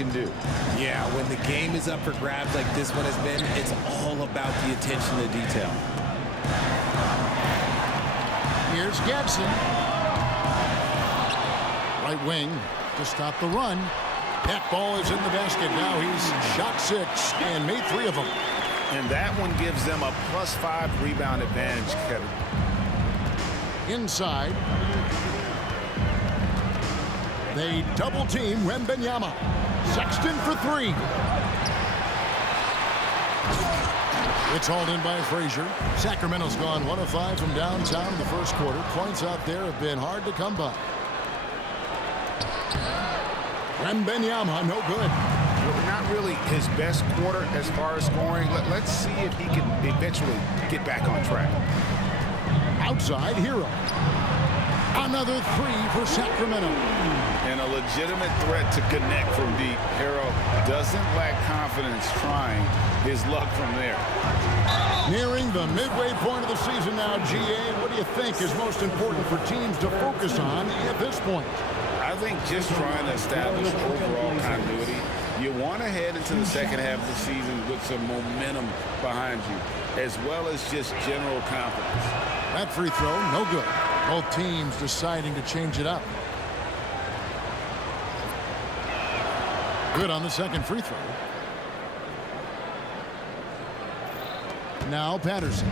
can do. Yeah, when the game is up for grabs like this one has been, it's all about the attention to detail. Here's Gadsden. Right wing to stop the run. That ball is in the basket. Now he's shot 6 and made 3 of them. And that one gives them a +5 rebound advantage, Kevin. Inside. They double team Wembanyama. Sexton for 3. It's hauled in by Frazier. Sacramento's gone 1 of 5 from downtown in the first quarter. Points out there have been hard to come by. Wembanyama, no good. Well, not really his best quarter as far as scoring. Let's see if he can eventually get back on track. Outside, Hero. Another 3 for Sacramento. And a legitimate threat to connect from deep. Hero doesn't lack confidence trying his luck from there. Nearing the midway point of the season now, GA. What do you think is most important for teams to focus on at this point? I think just trying to establish overall continuity. You want to head into the second half of the season with some momentum behind you, as well as just general confidence. That free throw, no good. Both teams deciding to change it up. Good on the second free throw. Now Patterson.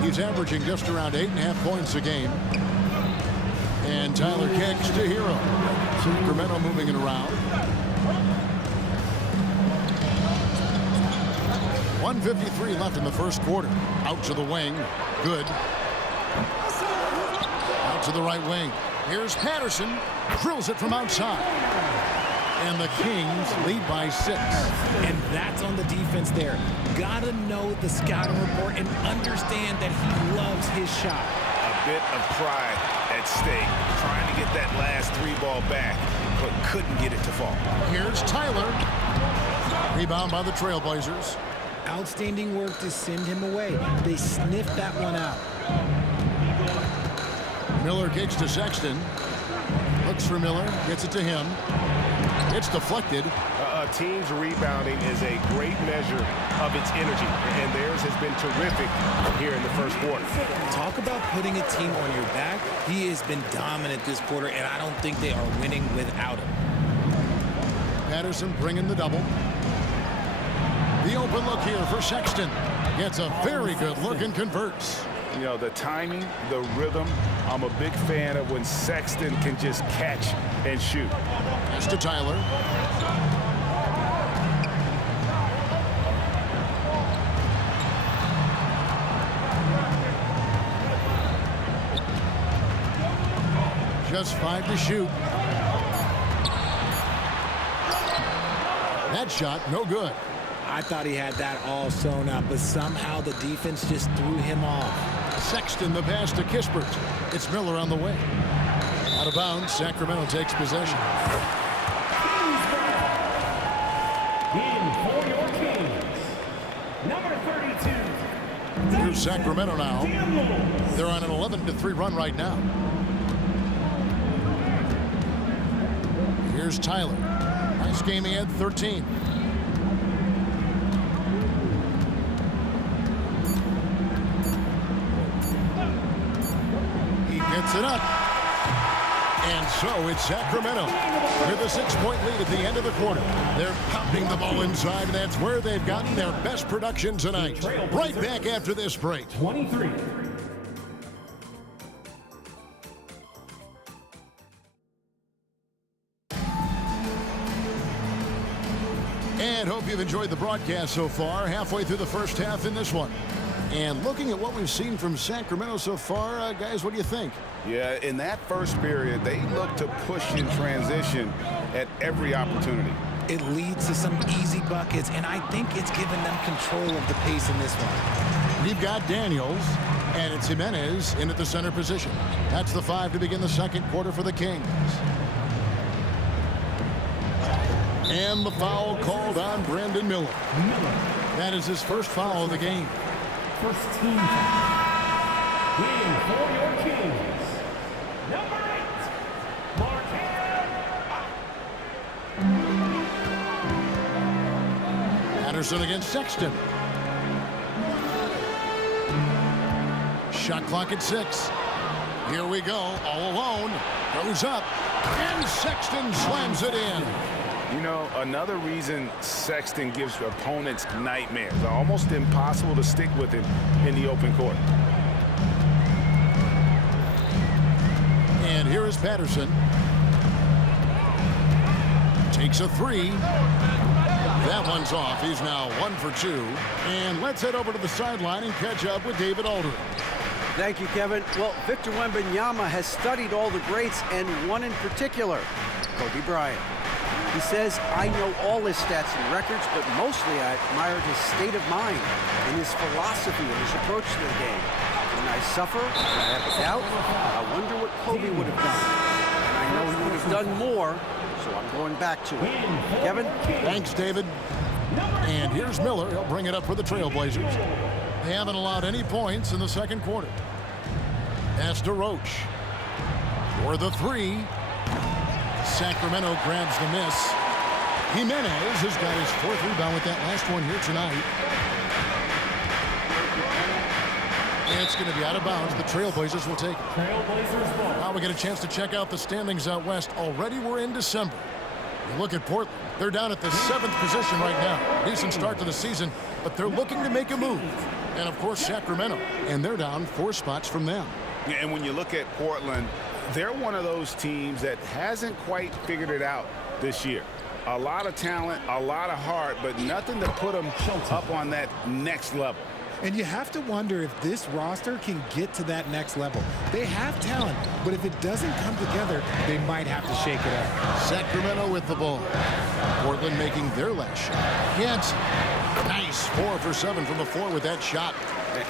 He's averaging just around 8.5 points a game. And Tyler kicks to Hero. Sacramento moving it around. 1:53 left in the first quarter. Out to the wing. Good. Out to the right wing. Here's Patterson. Drills it from outside. And the Kings lead by 6. And that's on the defense there. Gotta know the scouting report and understand that he loves his shot. A bit of pride at stake, trying to get that last 3 ball back, but couldn't get it to fall. Here's Tyler. Rebound by the Trailblazers. Outstanding work to send him away. They sniffed that one out. Miller kicks to Sexton. Looks for Miller. Gets it to him. It's deflected. A team's rebounding is a great measure of its energy, and theirs has been terrific here in the first quarter. Talk about putting a team on your back. He has been dominant this quarter, and I don't think they are winning without him. Patterson bringing the double. The open look here for Sexton. Gets a very good look and converts. You know, the timing, the rhythm, I'm a big fan of when Sexton can just catch and shoot. Pass to Tyler. Just 5 to shoot. That shot, no good. I thought he had that all sewn up, but somehow the defense just threw him off. Sexton, the pass to Kispert. It's Miller on the way. Out of bounds, Sacramento takes possession. In for your Kings, number 32. Here's Sacramento now. They're on an 11-3 run right now. Here's Tyler. Nice game, he had 13. Gets it up. And so it's Sacramento with a 6-point lead at the end of the quarter. They're pounding the ball inside, and that's where they've gotten their best production tonight. Right back after this break. 23. And hope you've enjoyed the broadcast so far. Halfway through the first half in this one. And looking at what we've seen from Sacramento so far, guys, what do you think? Yeah, in that first period, they looked to push in transition at every opportunity. It leads to some easy buckets, and I think it's given them control of the pace in this one. We've got Daniels, and it's Jimenez in at the center position. That's the 5 to begin the second quarter for the Kings. And the foul called on Brandon Miller. That is his first foul of the game. First team foul. In for your Kings, number 8, Markel. Patterson against Sexton. Shot clock at 6. Here we go, all alone. Goes up, and Sexton slams it in. You know, another reason Sexton gives opponents nightmares. Almost impossible to stick with him in the open court. And here is Patterson. Takes a 3. That one's off. He's now 1 for 2. And let's head over to the sideline and catch up with David Aldridge. Thank you, Kevin. Well, Victor Wembanyama has studied all the greats and one in particular, Kobe Bryant. He says, I know all his stats and records, but mostly I admired his state of mind and his philosophy and his approach to the game. When I suffer, when I have a doubt, I wonder what Kobe would have done. And I know he would have done more, so I'm going back to it. Kevin? Thanks, David. And here's Miller. He'll bring it up for the Trailblazers. They haven't allowed any points in the second quarter. Pass to Roach. For the 3. Sacramento grabs the miss. Jimenez has got his 4th rebound with that last one here tonight. It's going to be out of bounds. The Trailblazers will take it. Now we get a chance to check out the standings out west. Already we're in December. You look at Portland. They're down at the 7th position right now. Decent start to the season, but they're looking to make a move. And, of course, Sacramento. And they're down 4 spots from them. And when you look at Portland, they're one of those teams that hasn't quite figured it out this year. A lot of talent, a lot of heart, but nothing to put them up on that next level. And you have to wonder if this roster can get to that next level. They have talent, but if it doesn't come together, they might have to shake it up. Sacramento with the ball. Portland making their last shot. Jansen. Nice 4 for 7 from the floor with that shot.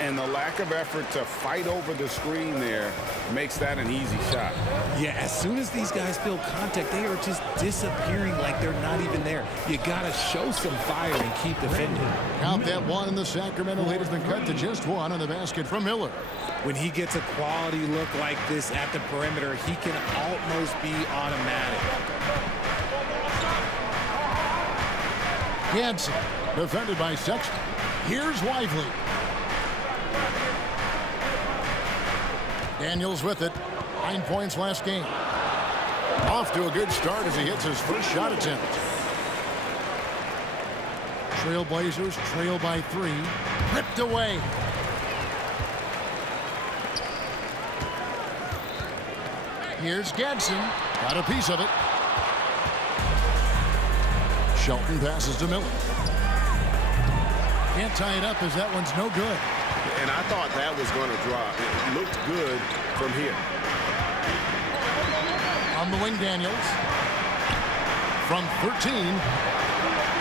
And the lack of effort to fight over the screen there makes that an easy shot. Yeah, as soon as these guys feel contact, they are just disappearing like they're not even there. You got to show some fire and keep defending. Count that 1, and the Sacramento lead has been cut to just 1 on the basket from Miller. When he gets a quality look like this at the perimeter, he can almost be automatic. Jansen, defended by Sexton. Here's Lively. Daniels with it. 9 points last game. Off to a good start as he hits his first shot attempt. Trailblazers trail by 3. Ripped away. Here's Gadsden. Got a piece of it. Shelton passes to Miller. Can't tie it up as that one's no good. And I thought that was going to drop. It looked good from here. On the wing, Daniels. From 13.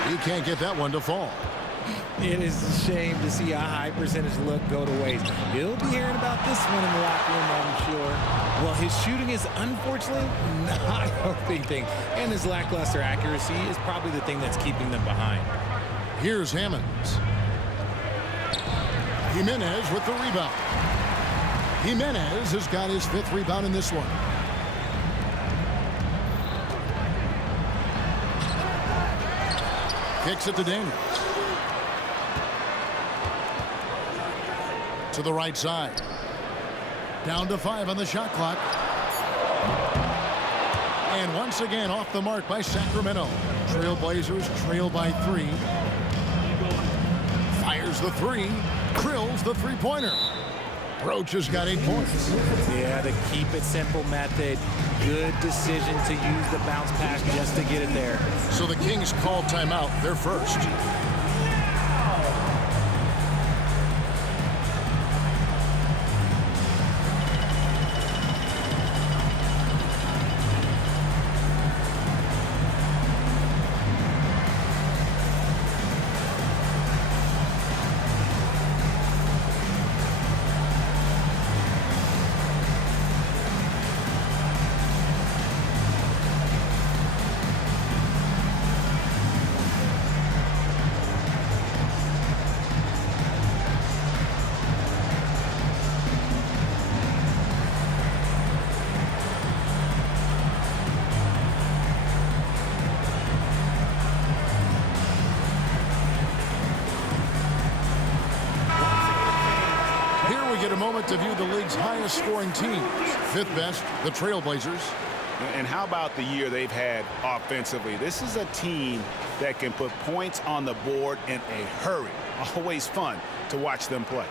He can't get that one to fall. It is a shame to see a high percentage look go to waste. He'll be hearing about this one in the locker room, I'm sure. Well, his shooting is unfortunately not a big thing. And his lackluster accuracy is probably the thing that's keeping them behind. Here's Hammonds. Jimenez with the rebound. Jimenez has got his 5th rebound in this one. Kicks it to Daniels. To the right side. Down to 5 on the shot clock. And once again off the mark by Sacramento. Trailblazers trail by 3. Fires the 3. Drills the 3-pointer. Roach has got 8 points. Yeah, the keep it simple method. Good decision to use the bounce pass just to get it there. So the Kings call timeout. They're first. moment to view the league's highest scoring teams. Fifth best, the Trailblazers. And how about the year they've had offensively? This is a team that can put points on the board in a hurry. Always fun to watch them play.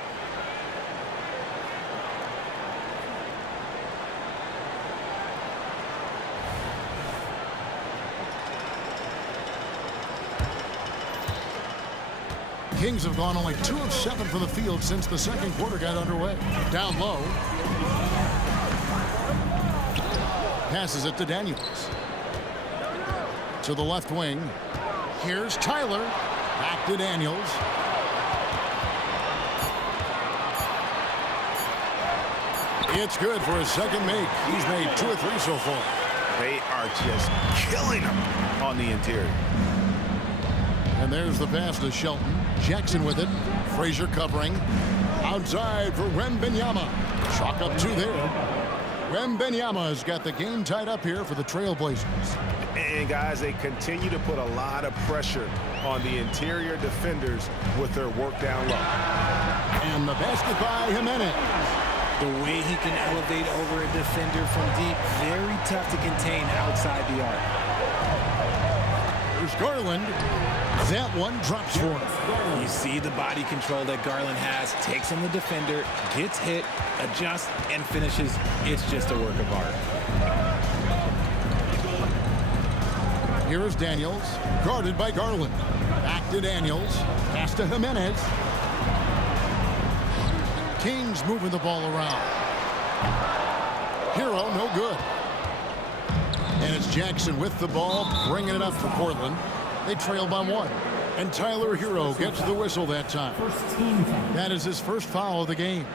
Kings have gone only 2 of 7 from the field since the second quarter got underway. Down low. Passes it to Daniels. To the left wing. Here's Tyler. Back to Daniels. It's good for his second make. He's made 2 or 3 so far. They are just killing them on the interior. And there's the pass to Shelton. Jackson with it. Frazier covering. Outside for Wembanyama. Chalk up 2 there. Wembanyama has got the game tied up here for the Trailblazers. And guys, they continue to put a lot of pressure on the interior defenders with their work down low. And the basket by Jimenez. The way he can elevate over a defender from deep, very tough to contain outside the arc. There's Garland. That one drops for him. You see the body control that Garland has, takes on the defender, gets hit, adjusts, and finishes. It's just a work of art. Here is Daniels, guarded by Garland. Back to Daniels, pass to Jimenez. Kings moving the ball around. Hero, no good. And it's Jackson with the ball, bringing it up for Portland. They trail by 1. And Tyler Hero gets the whistle that time. That is his first foul of the game.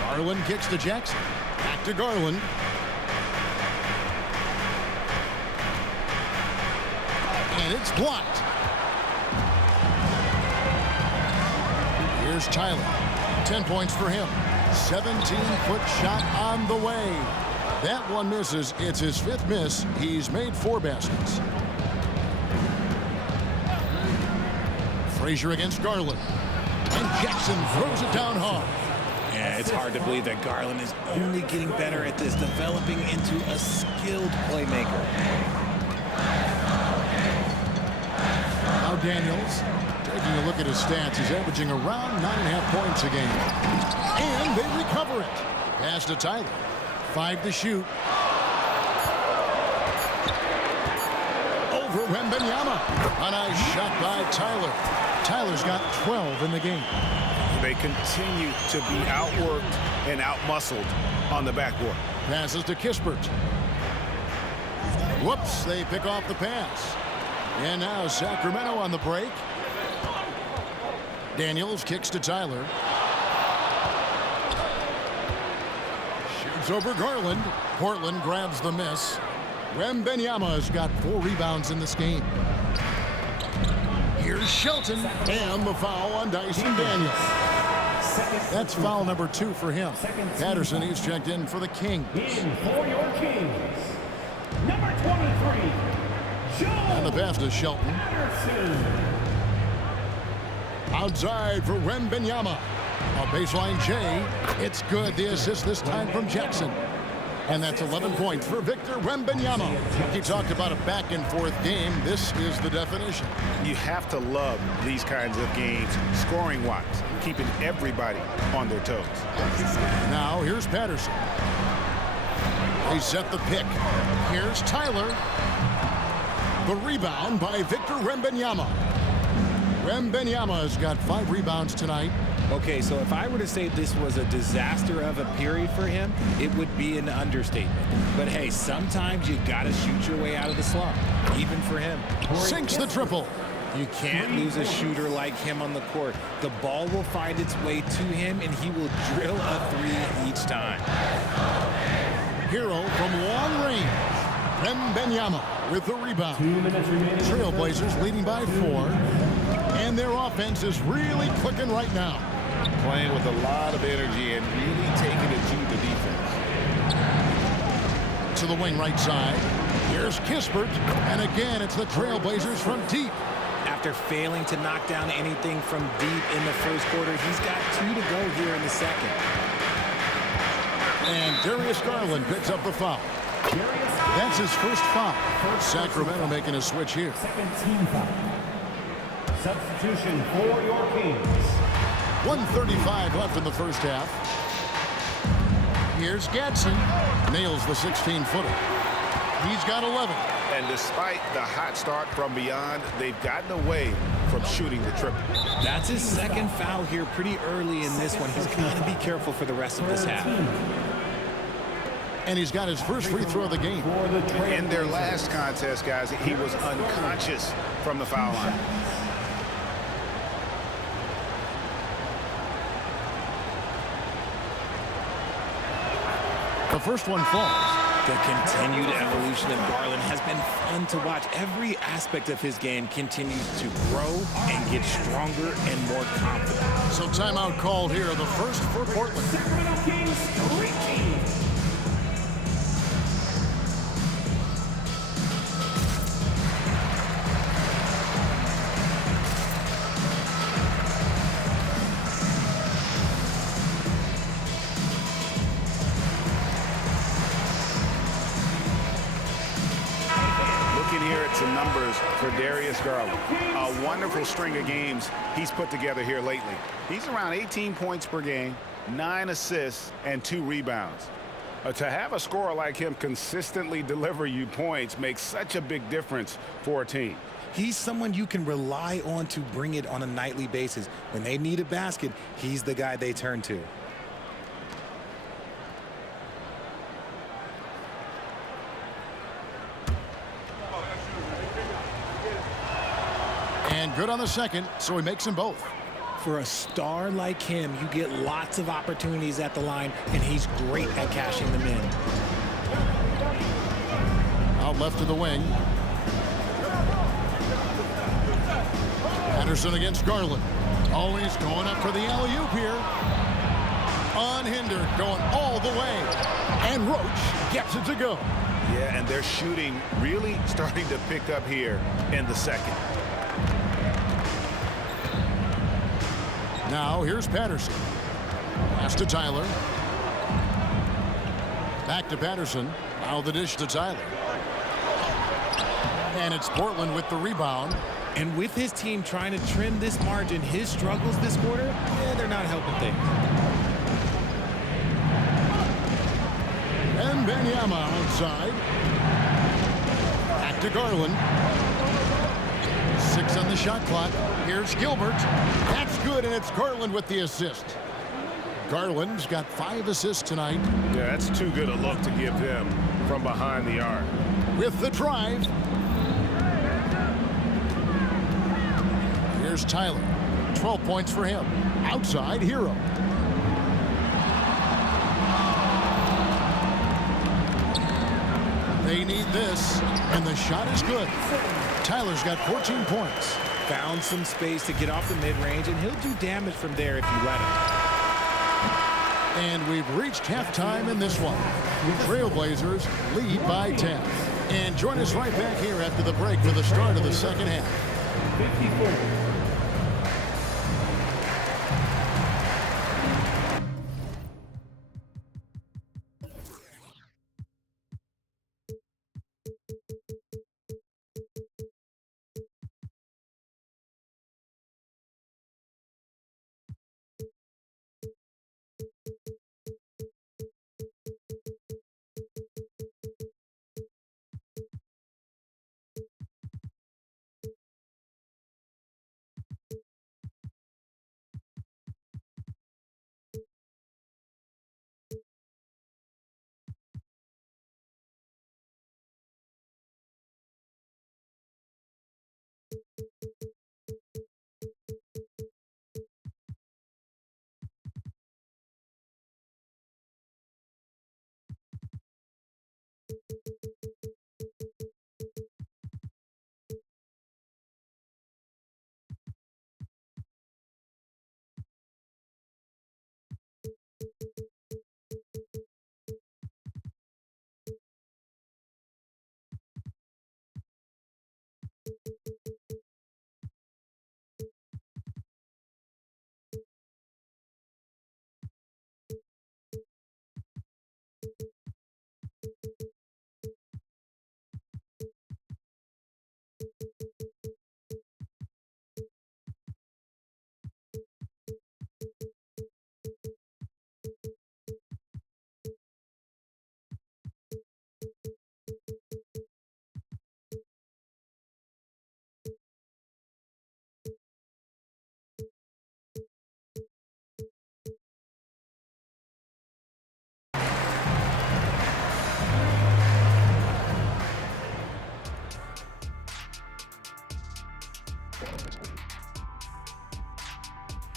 Garland kicks to Jackson. Back to Garland. And it's blocked. Here's Tyler. 10 points for him. 17-foot shot on the way. That one misses. It's his 5th miss. He's made 4 baskets. Frazier against Garland. And Jackson throws it down hard. Yeah, it's hard to believe that Garland is only getting better at this, developing into a skilled playmaker. Now Daniels, taking a look at his stats, he's averaging around 9.5 points a game. And they recover it. Pass to Tyler. 5 to shoot. Over Wembanyama. A nice shot by Tyler. Tyler's got 12 in the game. They continue to be outworked and outmuscled on the backboard. Passes to Kispert. Whoops, they pick off the pass. And now Sacramento on the break. Daniels kicks to Tyler. Shoots over Garland. Portland grabs the miss. Wembanyama has got 4 rebounds in this game. Here's Shelton and the foul on Dyson Daniels. That's foul number 2 for him. Patterson, he's checked in for the Kings. In for your Kings, number 23, Joe And the pass to Shelton. Patterson. Outside for Wembanyama. A baseline J. It's good. The assist this time from Jackson. And that's 11 points for Victor Wembanyama. He talked about a back-and-forth game. This is the definition. You have to love these kinds of games, scoring-wise, keeping everybody on their toes. Now, here's Patterson. They set the pick. Here's Tyler. The rebound by Victor Wembanyama. Wembanyama has got 5 rebounds tonight. Okay, so if I were to say this was a disaster of a period for him, it would be an understatement. But hey, sometimes you gotta shoot your way out of the slump, even for him. Sinks the triple. You can't lose a shooter like him on the court. The ball will find its way to him, and he will drill a 3 each time. Hero from long range. Wembanyama with the rebound. 2 minutes remaining. Trailblazers leading by 4. And their offense is really clicking right now. Playing with a lot of energy and really taking it to the defense. To the wing right side. Here's Kispert. And again, it's the Trailblazers from deep. after failing to knock down anything from deep in the first quarter. He's got 2 to go here in the second. And Darius Garland picks up the foul. That's his first foul. Sacramento making a switch here. Second team foul. Substitution for your Kings. 1:35 left in the first half. Here's Gadsden. Nails the 16-footer. He's got 11. And despite the hot start from beyond, they've gotten away from shooting the triple. That's his second foul here pretty early in this one. He's got to be careful for the rest of this half. And he's got his first free throw of the game. In their last contest, guys, he was unconscious from the foul line. The first one falls. The continued evolution of Garland has been fun to watch. Every aspect of his game continues to grow and get stronger and more confident. So timeout called here, the first for Portland. Sacramento Kings reaching. Some numbers for Darius Garland. A wonderful string of games he's put together here lately. He's around 18 points per game, 9 assists, and 2 rebounds. To have a scorer like him consistently deliver you points makes such a big difference for a team. He's someone you can rely on to bring it on a nightly basis. When they need a basket, he's the guy they turn to. And good on the second, so he makes them both. For a star like him, you get lots of opportunities at the line, and he's great at cashing them in. Out left to the wing. Patterson against Garland. Always going up for the alley-oop here. Unhindered, going all the way. And Roach gets it to go. Yeah, and their shooting really starting to pick up here in the second. Now here's Patterson. Pass to Tyler. Back to Patterson. Now the dish to Tyler. And it's Portland with the rebound. And with his team trying to trim this margin, his struggles this quarter, they're not helping things. And Wembanyama outside. Back to Garland. 6 on the shot clock. Here's Gilbert. That's good, and it's Garland with the assist. Garland's got 5 assists tonight. Yeah, that's too good a look to give him from behind the arc. With the drive. Here's Tyler. 12 points for him. Outside, Hero. They need this, and the shot is good. Tyler's got 14 points. Found some space to get off the mid-range, and he'll do damage from there if you let him. And we've reached halftime in this one. Trailblazers lead by 10. And join us right back here after the break for the start of the second half. 54.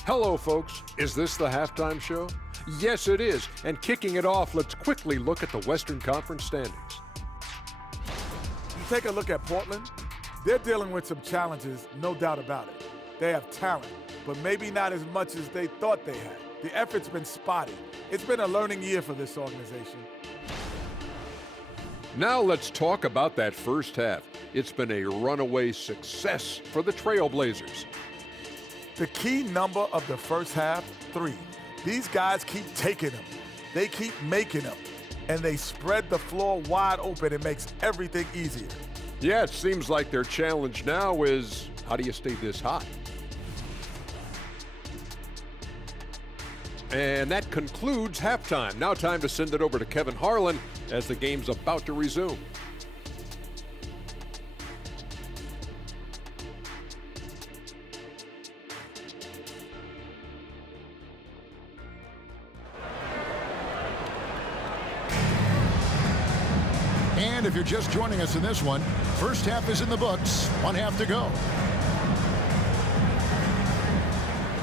Hello, folks. Is this the halftime show? Yes, it is. And kicking it off, let's quickly look at the Western Conference standings. You take a look at Portland, they're dealing with some challenges, no doubt about it. They have talent, but maybe not as much as they thought they had. The effort's been spotty. It's been a learning year for this organization. Now let's talk about that first half. It's been a runaway success for the Trailblazers. The key number of the first half, 3. These guys keep taking them. They keep making them. And they spread the floor wide open. It makes everything easier. Yeah, it seems like their challenge now is, how do you stay this hot? And that concludes halftime. Now time to send it over to Kevin Harlan as the game's about to resume. And if you're just joining us in this one, first half is in the books, 1 half to go.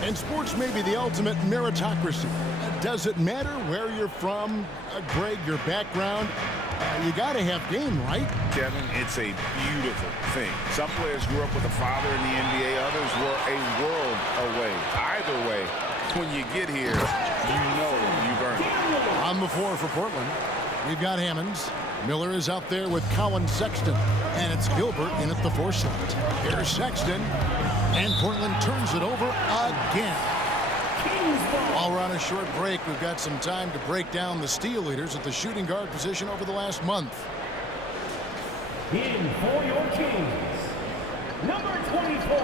And sports may be the ultimate meritocracy. Does it matter where you're from, Greg, your background? You got to have game, right? Kevin, it's a beautiful thing. Some players grew up with a father in the NBA. Others were a world away. Either way, when you get here, you know you've earned it. On the floor for Portland, we've got Hammonds. Miller is out there with Colin Sexton. And it's Gilbert in at the 4 slot. Here's Sexton. And Portland turns it over again. While we're on a short break, we've got some time to break down the steal leaders at the shooting guard position over the last month. In for your Kings, number 24,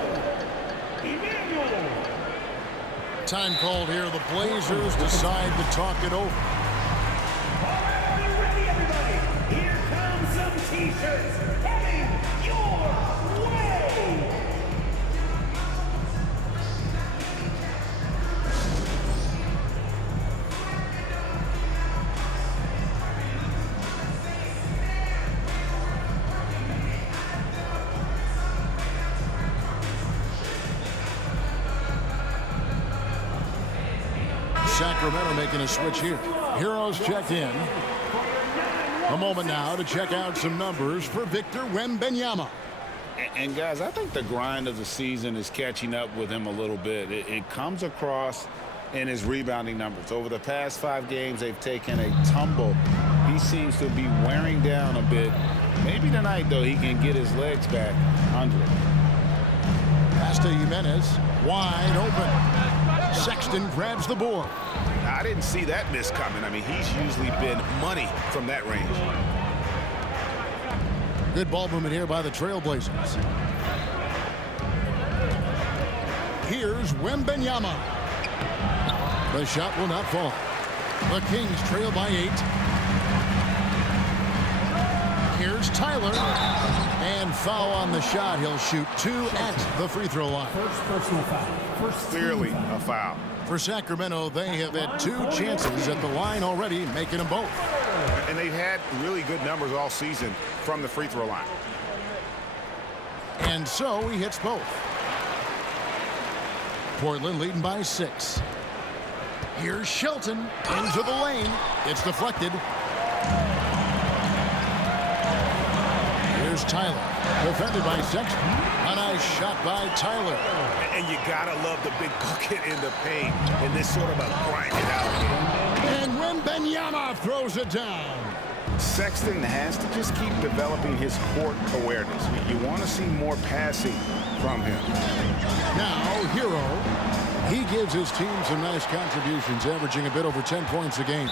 Emmanuel. Time called here. The Blazers decide to talk it over. Are you ready, everybody? Here comes some T-shirts heading your way. Sacramento making a switch here. Heroes checked in. A moment now to check out some numbers for Victor Wembanyama. And guys, I think the grind of the season is catching up with him a little bit. It comes across in his rebounding numbers. Over the past 5 games, they've taken a tumble. He seems to be wearing down a bit. Maybe tonight, though, he can get his legs back under it. Pass to Jimenez, wide open. Sexton grabs the board. I didn't see that miss coming. I mean, he's usually been money from that range. Good ball movement here by the Trailblazers. Here's Wembanyama. The shot will not fall. The Kings trail by 8. Here's Tyler. And foul on the shot. He'll shoot 2 at the free throw line. First personal foul. Clearly a foul. For Sacramento, they have had 2 chances at the line already, making them both. And they've had really good numbers all season from the free throw line. And so he hits both. Portland leading by 6. Here's Shelton into the lane. It's deflected. Here's Tyler, defended by Sexton. A nice shot by Tyler. And you gotta love the big bucket in the paint in this sort of a grind it out game. And Wembanyama throws it down. Sexton has to just keep developing his court awareness. You want to see more passing from him. Now, Hero. He gives his team some nice contributions, averaging a bit over 10 points a game.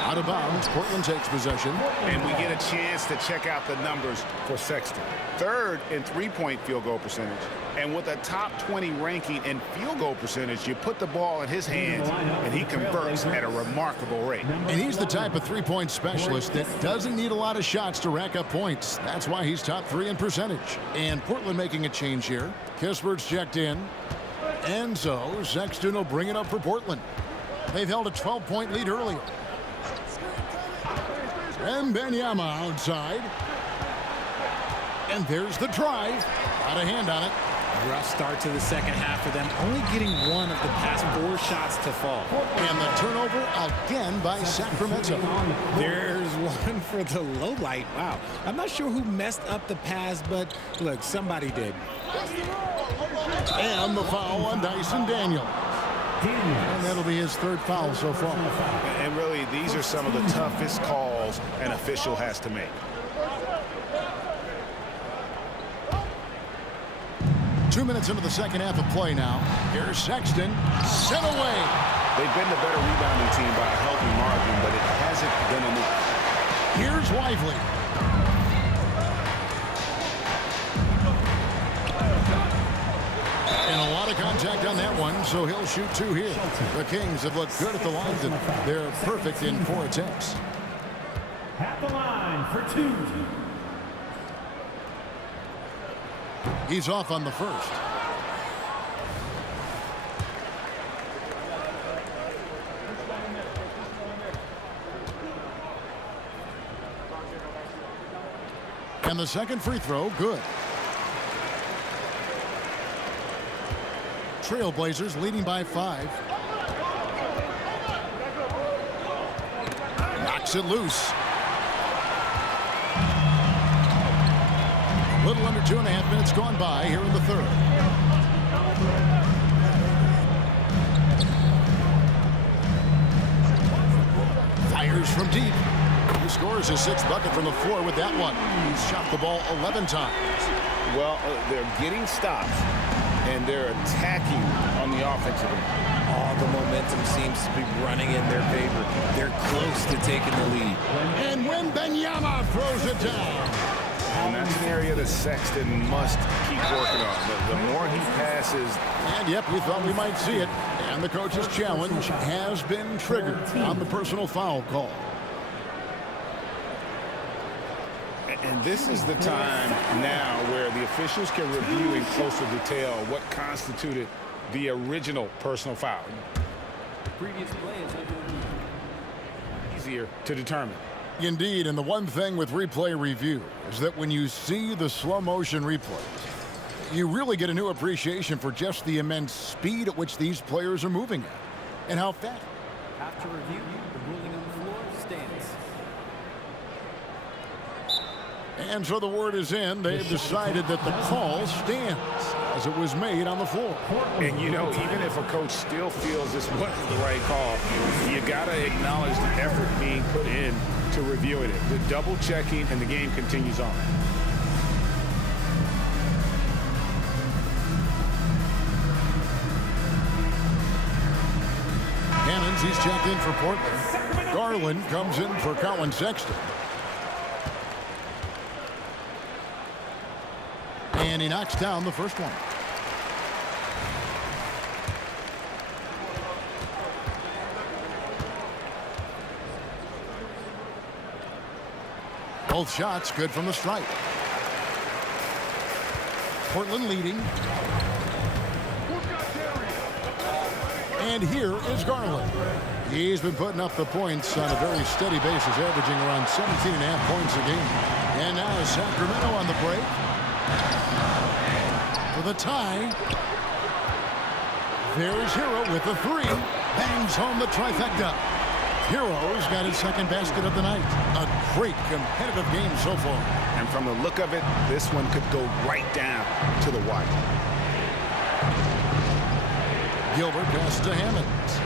Out of bounds, Portland takes possession. And we get a chance to check out the numbers for Sexton. 3rd in three-point field goal percentage. And with a top 20 ranking in field goal percentage, you put the ball in his hands, and he converts at a remarkable rate. And he's the type of three-point specialist that doesn't need a lot of shots to rack up points. That's why he's top 3 in percentage. And Portland making a change here. Kispert's checked in. And so Sexton will bring it up for Portland. They've held a 12-point lead earlier. Wembanyama outside. And there's the drive. Got a hand on it. Rough start to the second half for them, only getting one of the past 4 shots to fall. And the turnover again by Sacramento. There's one for the low light. Wow. I'm not sure who messed up the pass, but look, somebody did. And the foul on Dyson Daniel. And that'll be his 3rd foul so far. And really, these are some of the toughest calls an official has to make. 2 minutes into the second half of play now. Here's Sexton, sent away. They've been the better rebounding team by a healthy margin, but it hasn't been enough. Here's Lively. And a lot of contact on that one, so he'll shoot 2 here. The Kings have looked good at the line, and they're perfect in 4 attempts. At the line for 2. He's off on the first. And the second free throw, good. Trailblazers leading by 5. Knocks it loose. A little under 2.5 minutes gone by here in the third. Fires from deep. He scores his 6th bucket from the floor with that one. He's shot the ball 11 times. Well, they're getting stops, and they're attacking on the offensive end. All the momentum seems to be running in their favor. They're close to taking the lead. And when Benyama throws it down. And that's an area that Sexton must keep working on. The more he passes. And yep, we thought we might see it. And the coach's challenge has been triggered on the personal foul call. And this is the time now where the officials can review in closer detail what constituted the original personal foul. Previous play is Easier to determine. Indeed, and the one thing with replay review is that when you see the slow motion replays, you really get a new appreciation for just the immense speed at which these players are moving at and how fast. after review. The ruling on the floor stands. And so the word is in. They've decided that the call stands as it was made on the floor. And, you know, even if a coach still feels this wasn't the right call, you got to acknowledge the effort being put in to reviewing it. The double checking, and the game continues on. Hammonds, he's checked in for Portland. Garland comes in for Colin Sexton. And he knocks down the first one. Both shots good from the stripe. Portland leading. And here is Garland. He's been putting up the points on a very steady basis, averaging around 17.5 points a game. And now Sacramento on the break. For the tie. There's Hero with the three. Bangs home the trifecta. Hero's got his second basket of the night. A great competitive game so far. And from the look of it, this one could go right down to the wire. Gilbert passes to Hammonds.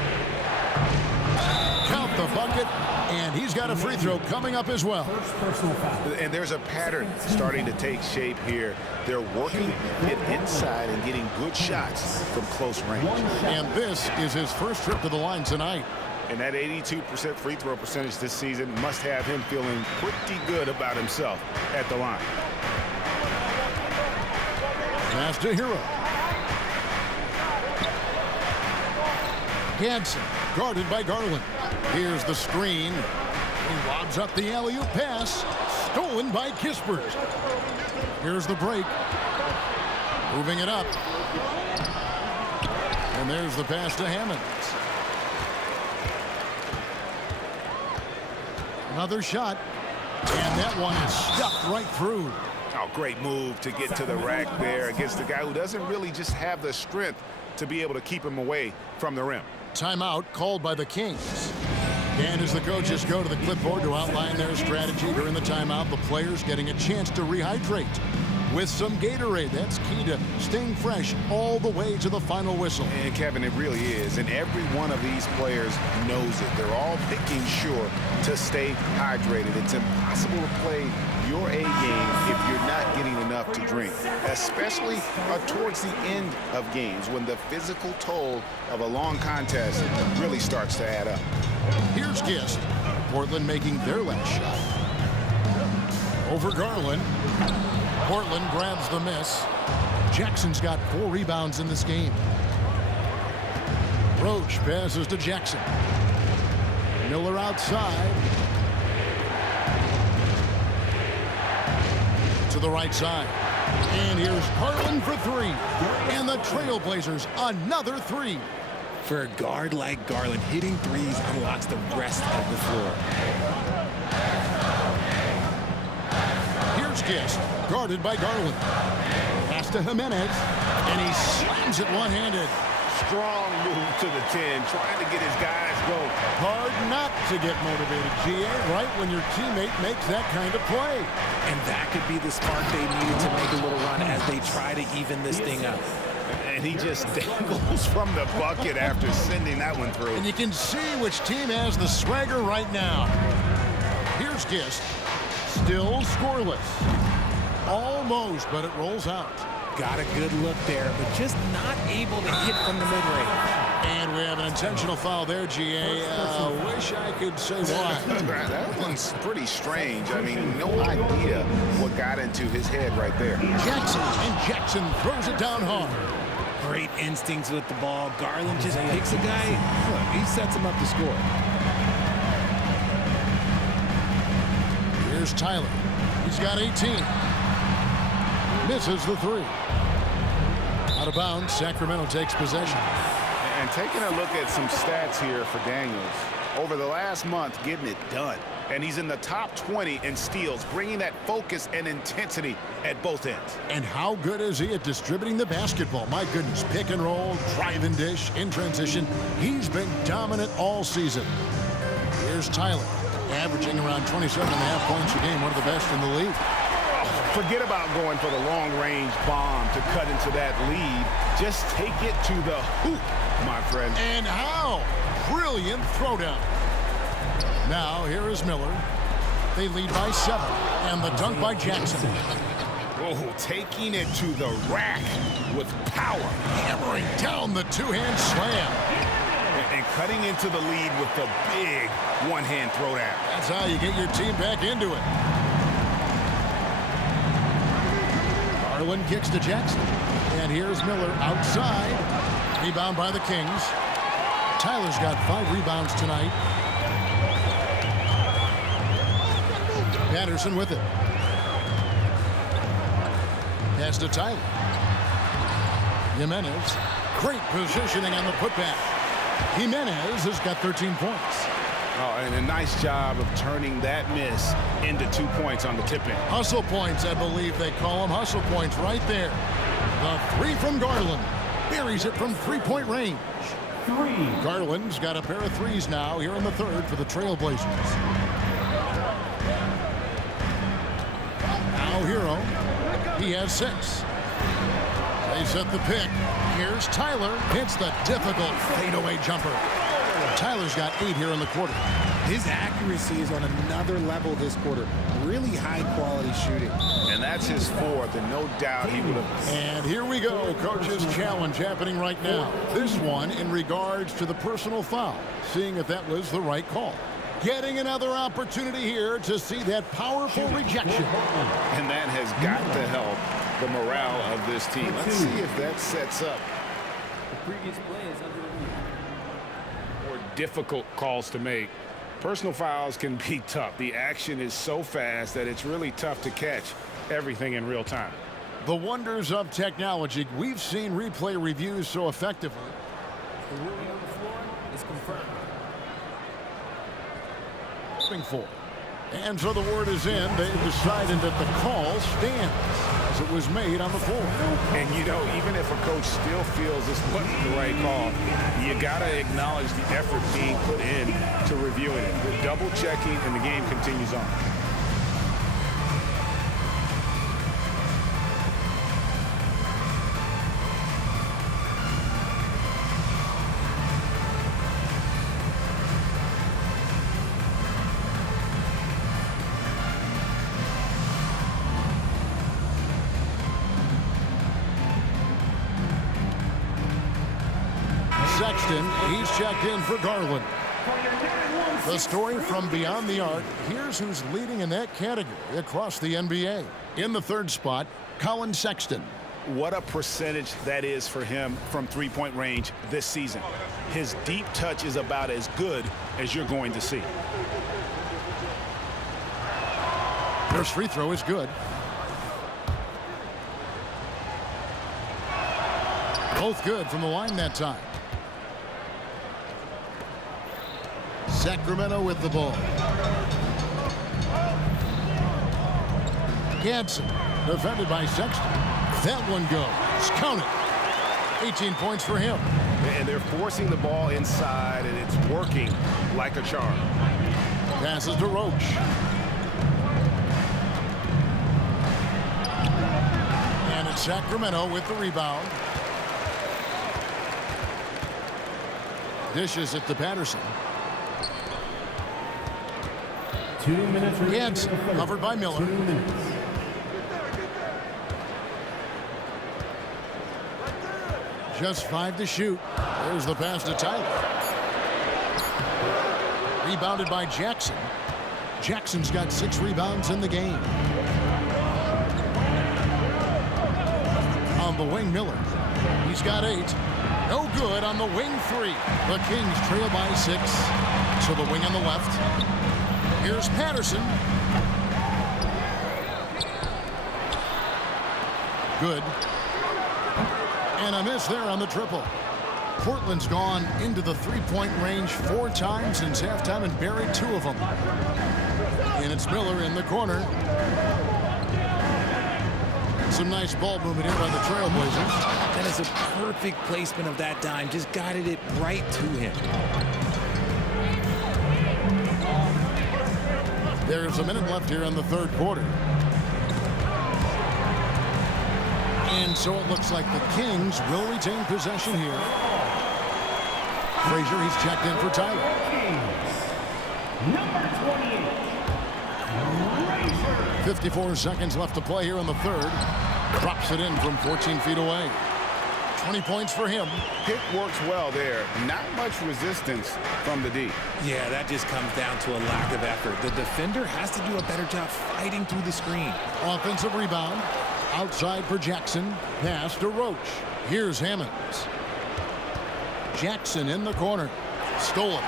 Count the bucket, and he's got a free throw coming up as well. First personal foul. And there's a pattern starting to take shape here. They're working it inside and getting good shots from close range. And this is his first trip to the line tonight. And that 82% free throw percentage this season must have him feeling pretty good about himself at the line. Pass to Hero. Ganson guarded by Garland. Here's the screen. He lobs up the alley-oop pass. Stolen by Kispert. Here's the break. Moving it up. And there's the pass to Hammonds. Another shot. And that one is stuffed right through. Oh, great move to get to the rack there against the guy who doesn't really just have the strength to be able to keep him away from the rim. Timeout called by the Kings. And as the coaches go to the clipboard to outline their strategy during the timeout, the players getting a chance to rehydrate with some Gatorade. That's key to staying fresh all the way to the final whistle. And Kevin, it really is. And every one of these players knows it. They're all making sure to stay hydrated. It's impossible to play your A game if you're not getting enough to drink, especially towards the end of games when the physical toll of a long contest really starts to add up. Here's Gist. Portland making their last shot. Over Garland. Portland grabs the miss. Jackson's got 4 rebounds in this game. Roach passes to Jackson. Miller outside. To the right side. And here's Garland for 3. And the Trailblazers another 3. For a guard like Garland, hitting threes unlocks the rest of the floor. Here's Gist, guarded by Garland. Pass to Jimenez, and he slams it one-handed. Strong move to the 10, trying to get his guys going. Hard not to get motivated, GA, right when your teammate makes that kind of play. And that could be the spark they needed to make a little run as they try to even this thing up. And he just dangles from the bucket after sending that one through. And you can see which team has the swagger right now. Here's Gist. Still scoreless. Almost, but it rolls out. Got a good look there, but just not able to hit from the mid-range. And we have an intentional foul there, GA. Wish I could say why. That one's pretty strange. I mean, no idea what got into his head right there. Jackson throws it down hard. Great instincts with the ball. Garland just picks a guy. Look, he sets him up to score. Here's Tyler. He's got 18. Misses the 3. Out of bounds, Sacramento takes possession. And taking a look at some stats here for Daniels. Over the last month, getting it done. And he's in the top 20 in steals, bringing that focus and intensity at both ends. And how good is he at distributing the basketball? My goodness, pick and roll, drive and dish, in transition. He's been dominant all season. Here's Tyler, averaging around 27.5 points a game, one of the best in the league. Forget about going for the long-range bomb to cut into that lead. Just take it to the hoop, my friend. And how? Brilliant throwdown. Now, here is Miller. They lead by 7. And the dunk by Jackson. Oh, taking it to the rack with power. Hammering down the two-hand slam. And cutting into the lead with the big one-hand throwdown. That's how you get your team back into it. Garland kicks to Jackson. And here's Miller outside. Rebound by the Kings. Tyler's got 5 rebounds tonight. Patterson with it. Pass to Tyler. Jimenez. Great positioning on the putback. Jimenez has got 13 points. Oh, and a nice job of turning that miss into 2 points on the tip-in. Hustle points, I believe they call them. Hustle points right there. The 3 from Garland. Buries it from 3-point range. 3. Garland's got a pair of 3s now here in the 3rd for the Trailblazers. Now Hero. He has 6. They set the pick. Here's Tyler. Hits the difficult fadeaway jumper. Tyler's got 8 here in the quarter. His accuracy is on another level this quarter. Really high-quality shooting. And that's his 4th, and no doubt he would have. And here we go. Coach's challenge happening right now. This one in regards to the personal foul. Seeing if that was the right call. Getting another opportunity here to see that powerful rejection. And that has got to help the morale of this team. Let's see if that sets up The previous play is under the review. more difficult calls to make. Personal fouls can be tough. The action is so fast that it's really tough to catch everything in real time. The wonders of technology. We've seen replay reviews so effectively. The ruling on the floor is confirmed. 4. And so the word is in. They've decided that the call stands as it was made on the floor. And, you know, even if a coach still feels this wasn't the right call, you got to acknowledge the effort being put in to reviewing it. The double checking, and the game continues on. Sexton, he's checked in for Garland. The story from beyond the arc. Here's who's leading in that category across the NBA. In the third spot, Colin Sexton. What a percentage that is for him from three-point range this season. His deep touch is about as good as you're going to see. First free throw is good. Both good from the line that time. Sacramento with the ball. Gadsden, defended by Sexton. That one goes. Count it. 18 points for him. And they're forcing the ball inside, and it's working like a charm. Passes to Roach. And it's Sacramento with the rebound. Dishes it to Patterson. 2 minutes. Gadsden, covered by Miller. 2 minutes. Just 5 to shoot. There's the pass to Tyler. Rebounded by Jackson. Jackson's got 6 rebounds in the game. On the wing, Miller. He's got 8. No good on the wing 3. The Kings trail by 6. So the wing on the left. Here's Patterson. Good. And a miss there on the triple. Portland's gone into the three-point range 4 times since halftime and buried 2 of them. And it's Miller in the corner. Some nice ball movement here by the Trailblazers. That is a perfect placement of that dime. Just guided it right to him. There's a minute left here in the third quarter. And so it looks like the Kings will retain possession here. Frazier, he's checked in for Tyler. Number 28. Frazier. 54 seconds left to play here in the third. Drops it in from 14 feet away. 20 points for him. Pick works well there. Not much resistance from the D. Yeah, that just comes down to a lack of effort. The defender has to do a better job fighting through the screen. Offensive rebound. Outside for Jackson. Pass to Roach. Here's Hammonds. Jackson in the corner. Stolen.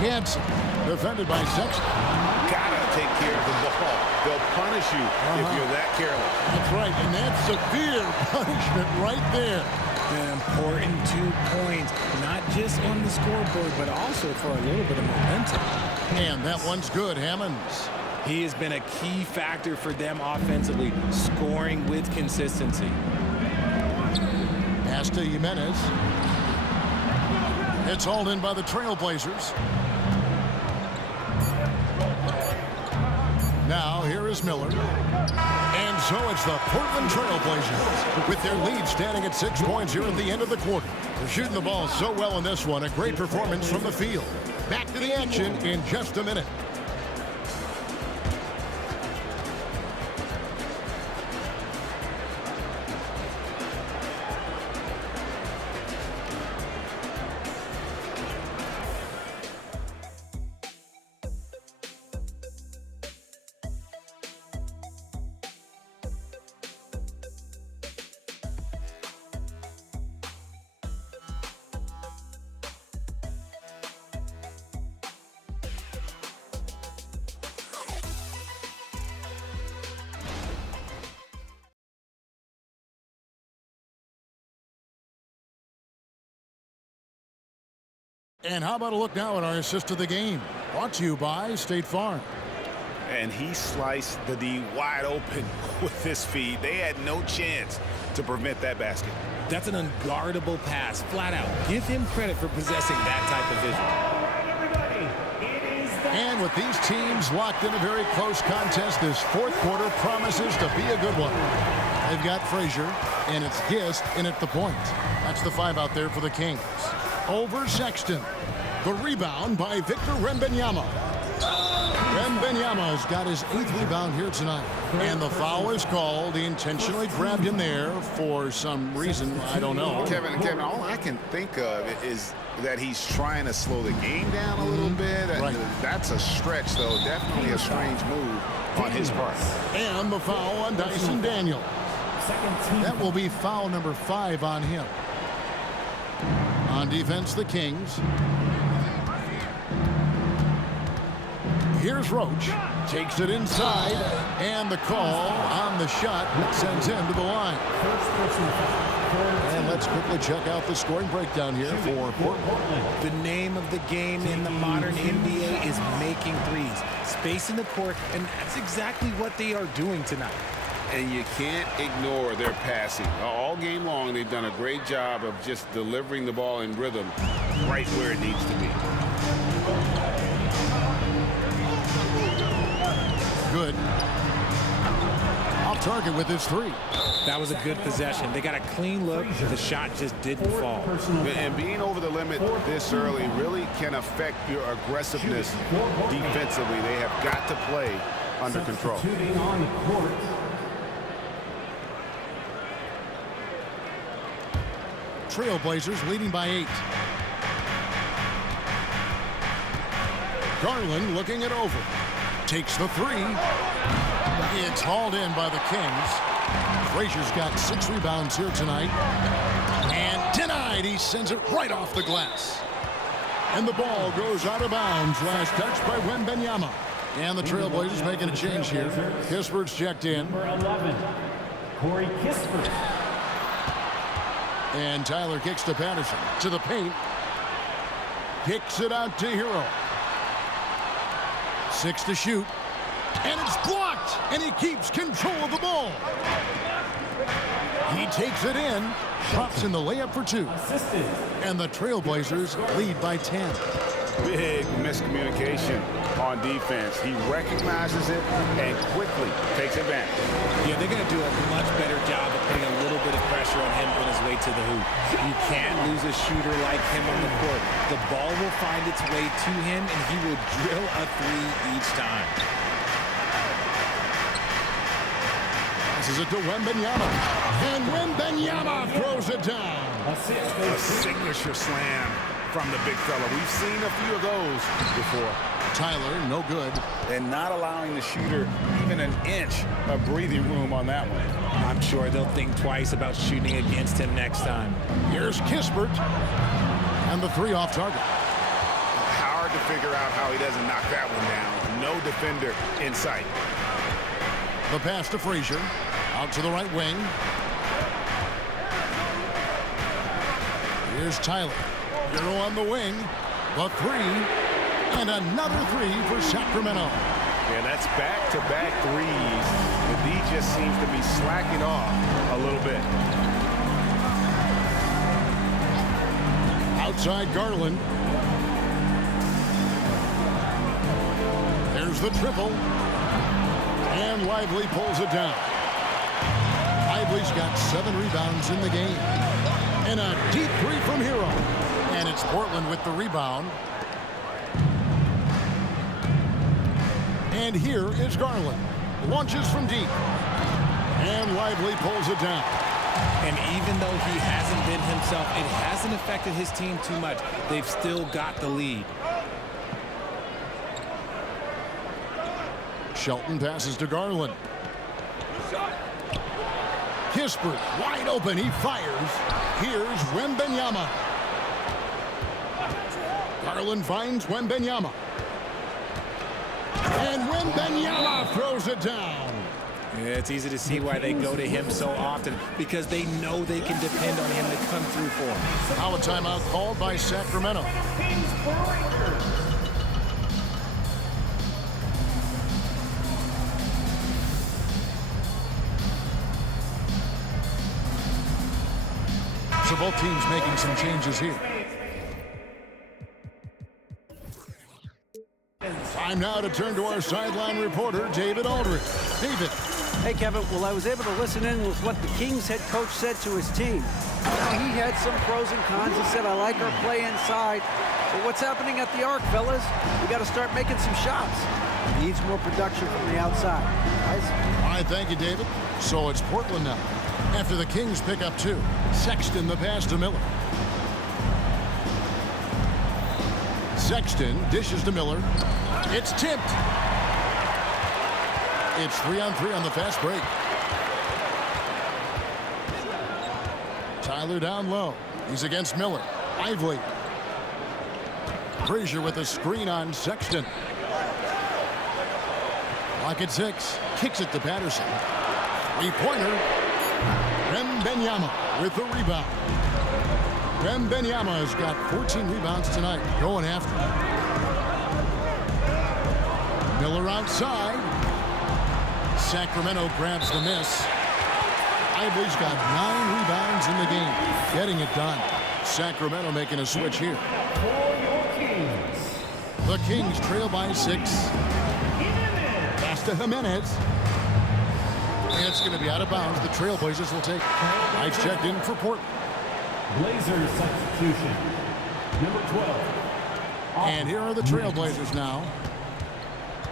Gadsden, defended by Sexton. Gotta take care of the ball. They'll punish you if you're that careless. That's right, and that's severe punishment right there. An important 2 points, not just on the scoreboard, but also for a little bit of momentum. And that one's good, Hammonds. He has been a key factor for them offensively, scoring with consistency. Pass to Jimenez. It's hauled in by the Trailblazers. Now here is Miller. And so it's the Portland Trailblazers with their lead standing at 6 points here at the end of the quarter. They're shooting the ball so well in this one. A great performance from the field. Back to the action in just a minute. And how about a look now at our assist of the game? Brought to you by State Farm. And he sliced the D wide open with his feed. They had no chance to prevent that basket. That's an unguardable pass, flat out. Give him credit for possessing that type of vision. And with these teams locked in a very close contest, this fourth quarter promises to be a good one. They've got Frazier, and it's Gist in at the point. That's the 5 out there for the Kings. Over Sexton. The rebound by Victor Wembanyama. Wembanyama's got his 8th rebound here tonight. And the foul is called. He intentionally grabbed him there for some reason. I don't know. Kevin, all I can think of is that he's trying to slow the game down a little bit. Right. That's a stretch, though. Definitely a strange move on his part. And the foul on Dyson Daniel. That will be foul number 5 on him. On defense, the Kings. Here's Roach. Takes it inside. And the call on the shot that sends him to the line. And let's quickly check out the scoring breakdown here for Portland. The name of the game in the modern NBA is making threes. Spacing the court, and that's exactly what they are doing tonight. And you can't ignore their passing. All game long, they've done a great job of just delivering the ball in rhythm right where it needs to be. Good. Off target with his 3. That was a good possession. They got a clean look. The shot just didn't fall. And being over the limit this early really can affect your aggressiveness defensively. They have got to play under control. On the court. Trailblazers leading by 8. Garland looking it over. Takes the 3. It's hauled in by the Kings. Frazier's got 6 rebounds here tonight. And denied. He sends it right off the glass. And the ball goes out of bounds. Last touch by Wembanyama. And the Trailblazers making a change here. Kispert's checked in. Number 11, Corey Kispert. And Tyler kicks to Patterson. To the paint. Kicks it out to Hero. 6 to shoot. And it's blocked. And he keeps control of the ball. He takes it in. Drops in the layup for 2. Assisted. And the Trailblazers lead by 10. Big miscommunication on defense. He recognizes it and quickly takes advantage. Yeah, they're going to do a much better job of putting a little bit of pressure on him on his way to the hoop. You can't lose a shooter like him on the court. The ball will find its way to him, and he will drill a 3 each time. Passes it to Wembanyama. And Wembanyama throws it down. A signature slam from the big fella. We've seen a few of those before. Tyler, no good. And not allowing the shooter even an inch of breathing room on that one. I'm sure they'll think twice about shooting against him next time. Here's Kispert. And the 3 off target. Hard to figure out how he doesn't knock that one down. No defender in sight. The pass to Frazier. Out to the right wing. Here's Tyler. Hero on the wing. The 3. And another 3 for Sacramento. Yeah, that's back-to-back threes. The D just seems to be slacking off a little bit. Outside Garland. There's the triple. And Lively pulls it down. Lively's got 7 rebounds in the game. And a deep 3 from Hero. And it's Portland with the rebound. And here is Garland. Launches from deep. And Lively pulls it down. And even though he hasn't been himself, it hasn't affected his team too much. They've still got the lead. Shelton passes to Garland. Kispert wide open. He fires. Here's Wembanyama. Garland finds Wembanyama. And Wembanyama throws it down. Yeah, it's easy to see why they go to him so often, because they know they can depend on him to come through for them. Now a timeout called by Sacramento. So both teams making some changes here. Time now to turn to our sideline reporter, David Aldridge. David. Hey, Kevin. Well, I was able to listen in with what the Kings head coach said to his team. He had some pros and cons. He said, I like our play inside. But what's happening at the arc, fellas? We got to start making some shots. Needs more production from the outside. Guys? All right, thank you, David. So it's Portland now. After the Kings pick up 2. Sexton the pass to Miller. Sexton dishes to Miller. It's tipped. It's 3-on-3 on the fast break. Tyler down low. He's against Miller. Lively. Frazier with a screen on Sexton. Lock at 6. Kicks it to Patterson. 3-pointer. Wembanyama with the rebound. Wembanyama has got 14 rebounds tonight. Going after him. Miller outside. Sacramento grabs the miss. Lively's got 9 rebounds in the game. Getting it done. Sacramento making a switch here. The Kings trail by 6. Pass to Jimenez. It's going to be out of bounds. The Trailblazers will take. Knights checked in for Portland. Blazers substitution. Number 12. And here are the Trailblazers now.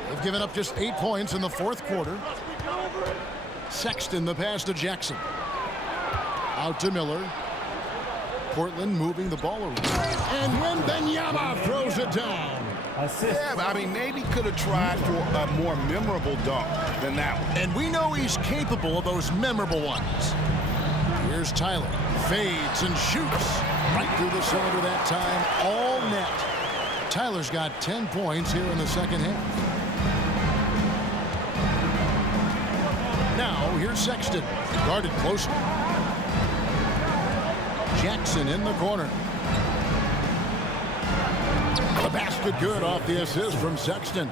They've given up just 8 points in the 4th quarter. Sexton the pass to Jackson. Out to Miller. Portland moving the ball around. And Wembanyama throws it down. Yeah, but I mean, maybe could have tried for a more memorable dunk than that one. And we know he's capable of those memorable ones. Here's Tyler. Fades and shoots. Right through the cylinder that time. All net. Tyler's got 10 points here in the second half. Now, here's Sexton. Guarded closely. Jackson in the corner. The basket good off the assist from Sexton.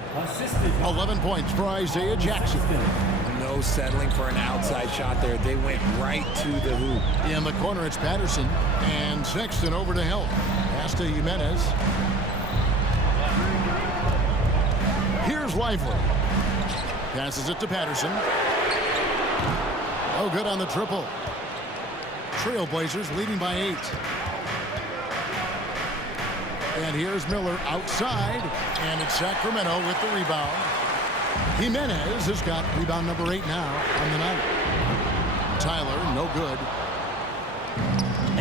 11 points for Isaiah Jackson. No settling for an outside shot there. They went right to the hoop. In the corner, it's Patterson. And Sexton over to help. Pass to Jimenez. Here's Lively. Passes it to Patterson. Oh, good on the triple. Trailblazers leading by 8. And here's Miller outside. And it's Sacramento with the rebound. Jimenez has got rebound number 8 now on the night. Tyler, no good.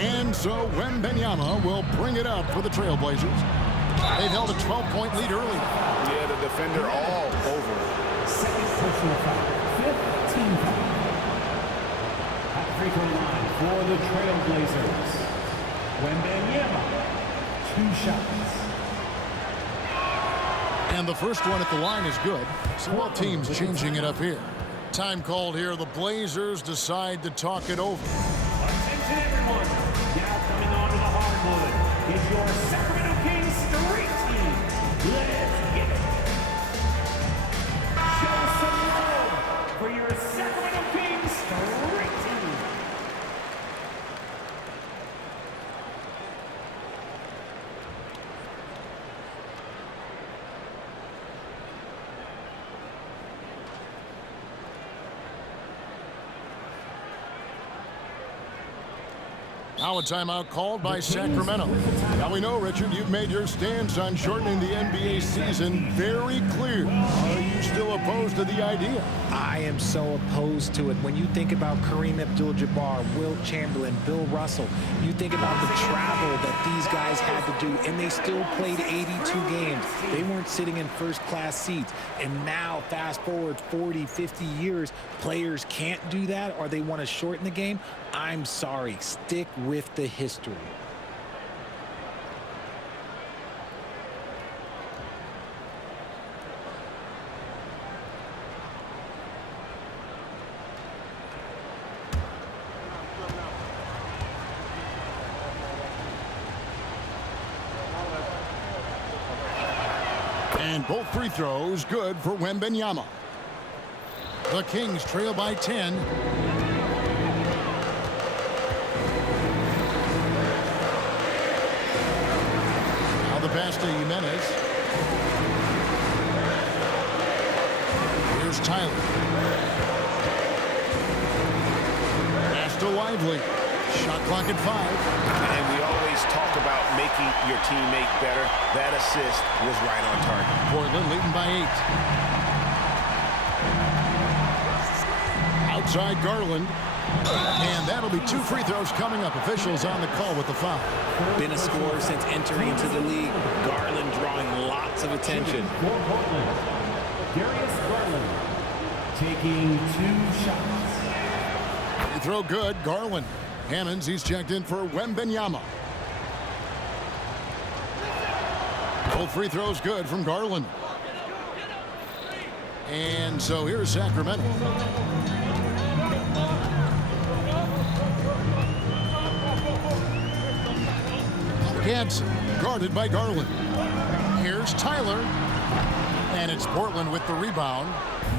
And so Wembanyama will bring it up for the Trailblazers. They've held a 12-point lead early. Yeah, the defender all over. Second personal foul. 5th team foul. At the free throw line for the Trailblazers. Wembanyama. 2 shots. And the first one at the line is good. So both teams changing it up here. Time called here. The Blazers decide to talk it over. Attention everyone. Now coming onto the hardwood is your Sacramento Kings street team. Let's get it. Show some love for your Sacramento Kings street team. Now a timeout called by Sacramento. Now we know, Richard, you've made your stance on shortening the NBA season very clear. Are you still opposed to the idea? I am so opposed to it. When you think about Kareem Abdul-Jabbar, Wilt Chamberlain, Bill Russell, you think about the travel that these guys had to do, and they still played 82 games. They weren't sitting in first-class seats. And now, fast forward 40, 50 years, players can't do that, or they want to shorten the game. I'm sorry. Stick with the history. And both free throws good for Wembanyama. The Kings trail by 10. Now the pass to Jimenez. Here's Tyler. Pass to Lively. Shot clock at 5. And we always talk about making your teammate better. That assist was right on target. Portland leading by 8. Outside Garland. And that'll be 2 free throws coming up. Officials on the call with the foul. Been a scorer since entering into the league. Garland drawing lots of attention. For Portland, Darius Garland taking 2 shots. Free throw good. Garland. Hammonds, he's checked in for Wembanyama. Both free throws good from Garland. And so here's Sacramento. Gadsden, guarded by Garland. Here's Tyler. And it's Portland with the rebound.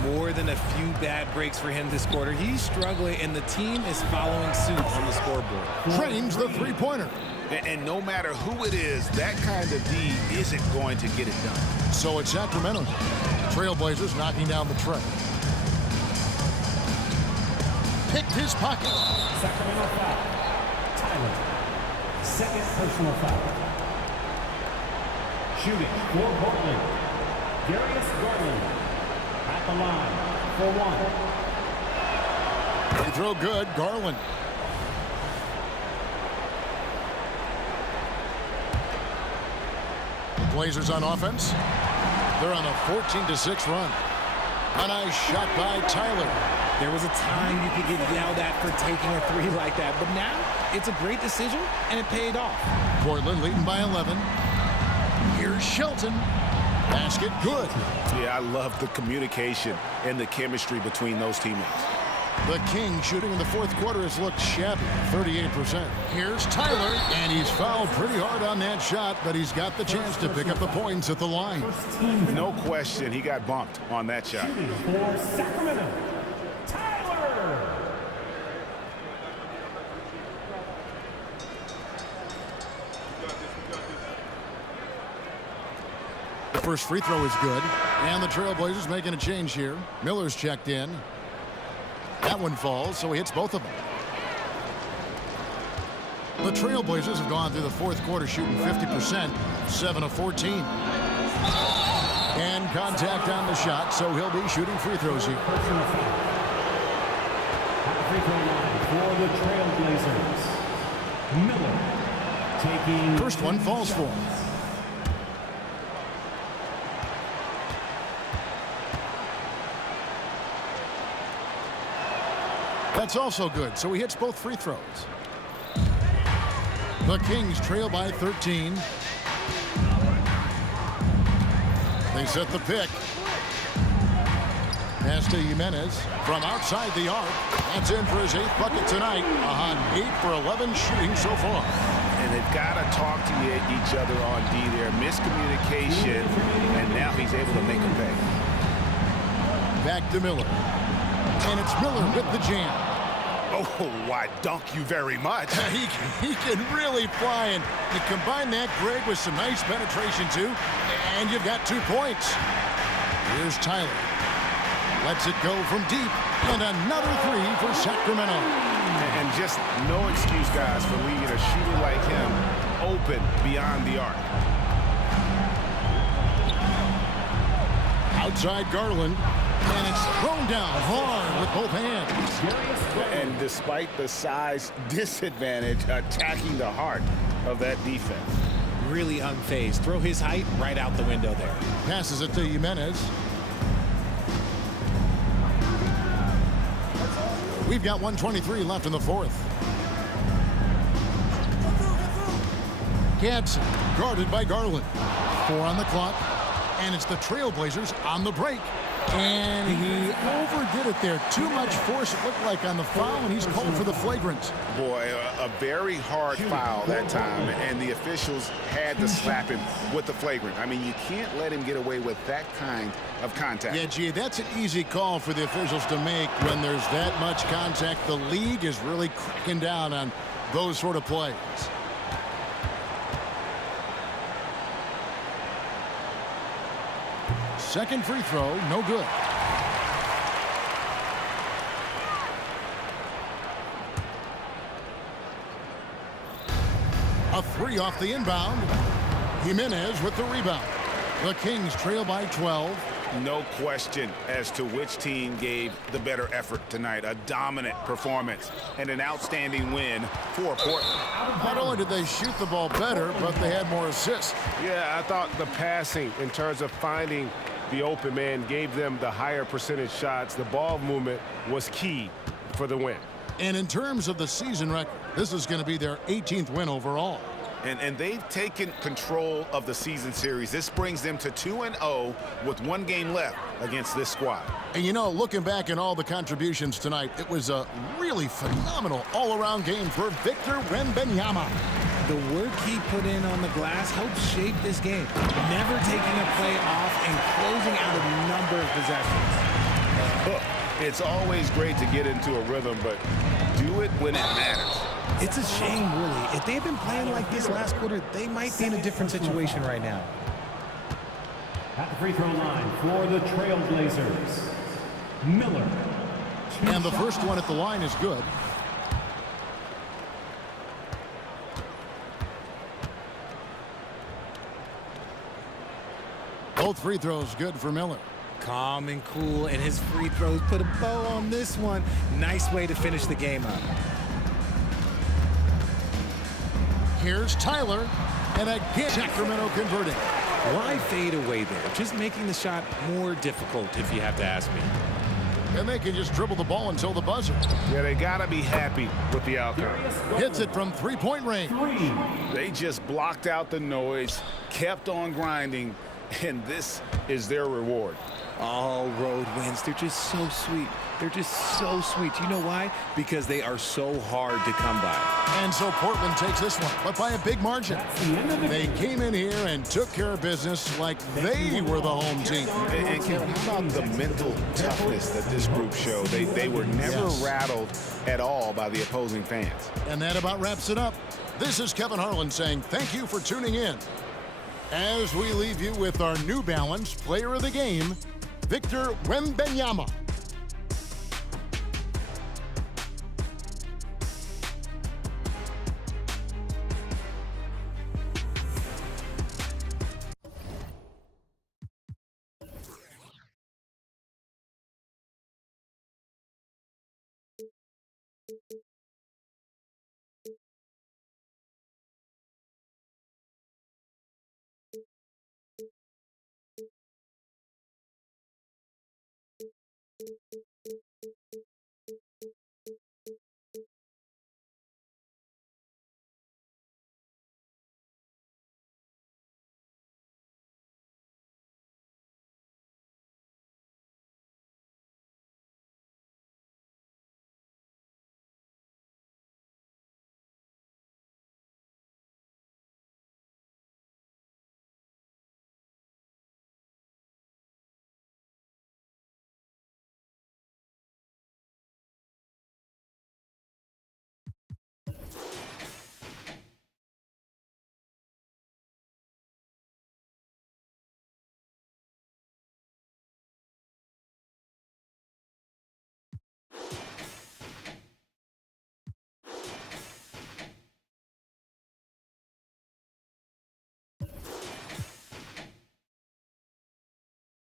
More than a few bad breaks for him this quarter. He's struggling, and the team is following suit on the scoreboard. Trains the three-pointer. And no matter who it is, that kind of D isn't going to get it done. So it's Sacramento. Trailblazers knocking down the tray. Picked his pocket. Sacramento foul. Tyler. Second personal foul. Shooting for Portland, Darius Garland at the line for 1. Free throw good. Garland. The Blazers on offense. They're on a 14-6 run. A nice shot by Tyler. There was a time you could get yelled at for taking a 3 like that, but now it's a great decision, and it paid off. Portland leading by 11. Here's Shelton. Basket good. Yeah, I love the communication and the chemistry between those teammates. The Kings shooting in the fourth quarter has looked shabby, 38%. Here's Tyler, and he's fouled pretty hard on that shot, but he's got the chance to pick up the points at the line. No question, he got bumped on that shot. For Sacramento, Tyler. The first free throw is good, and the Trailblazers making a change here. Miller's checked in. That one falls, so he hits both of them. The Trailblazers have gone through the fourth quarter shooting 50%, 7 of 14. And contact on the shot, so he'll be shooting free throws here. Personal foul. At the free throw line for the Trailblazers, Miller taking... First one falls for him. That's also good, so he hits both free throws. The Kings trail by 13. They set the pick. Pass to Jimenez from outside the arc. That's in for his 8th bucket tonight. On 8 for 11 shooting so far. And they've got to talk to each other on D there. Miscommunication, and now he's able to make a pay. Back to Miller. And it's Miller with the jam. Oh, why, dunk you very much. He can really fly, and you combine that, Greg, with some nice penetration, too, and you've got 2 points. Here's Tyler. Lets it go from deep, and another 3 for Sacramento. And just no excuse, guys, for leaving a shooter like him open beyond the arc. Outside Garland. And it's thrown down hard with both hands. And despite the size disadvantage, attacking the heart of that defense. Really unfazed. Throw his height right out the window there. Passes it to Jimenez. We've got 1:23 left in the fourth. Gadsden guarded by Garland. 4 on the clock. And it's the Trailblazers on the break. And he overdid it there. Too much force, it looked like, on the foul, and he's called for the flagrant. Boy, a very hard foul that time, and the officials had to slap him with the flagrant. I mean, you can't let him get away with that kind of contact. Yeah, gee, that's an easy call for the officials to make when there's that much contact. The league is really cracking down on those sort of plays. Second free throw, no good. A three off the inbound. Jimenez with the rebound. The Kings trail by 12. No question as to which team gave the better effort tonight. A dominant performance and an outstanding win for Portland. Not only did they shoot the ball better, but they had more assists. Yeah, I thought the passing in terms of finding the open man gave them the higher percentage shots. The ball movement was key for the win. And in terms of the season record, this is going to be their 18th win overall. And they've taken control of the season series. This brings them to 2-0 with one game left against this squad. And you know, looking back at all the contributions tonight, it was a really phenomenal all-around game for Victor Wembanyama. The work he put in on the glass helped shape this game, never taking a play off and closing out a number of possessions. It's always great to get into a rhythm, but do it when it matters. It's a shame, really. If they had been playing like this last quarter, they might be in a different situation right now. At the free throw line for the Trailblazers, Miller. And the first one at the line is good. Both free throws good for Miller. Calm and cool, and his free throws put a bow on this one. Nice way to finish the game up. Here's Tyler, and again Sacramento converting. Why fade away there? Just making the shot more difficult, if you have to ask me. And they can just dribble the ball until the buzzer. Yeah, they got to be happy with the outcome. Hits it from three-point range. They just blocked out the noise, kept on grinding, and this is their reward. All road wins, they're just so sweet. They're just so sweet. You know why? Because they are so hard to come by. And so Portland takes this one, but by a big margin. They came in here and took care of business like they were the home team. And Kevin, how about the mental toughness that this group showed? They were never rattled at all by the opposing fans. And that about wraps it up. This is Kevin Harlan saying thank you for tuning in. As we leave you with our New Balance Player of the Game, Victor Wembanyama.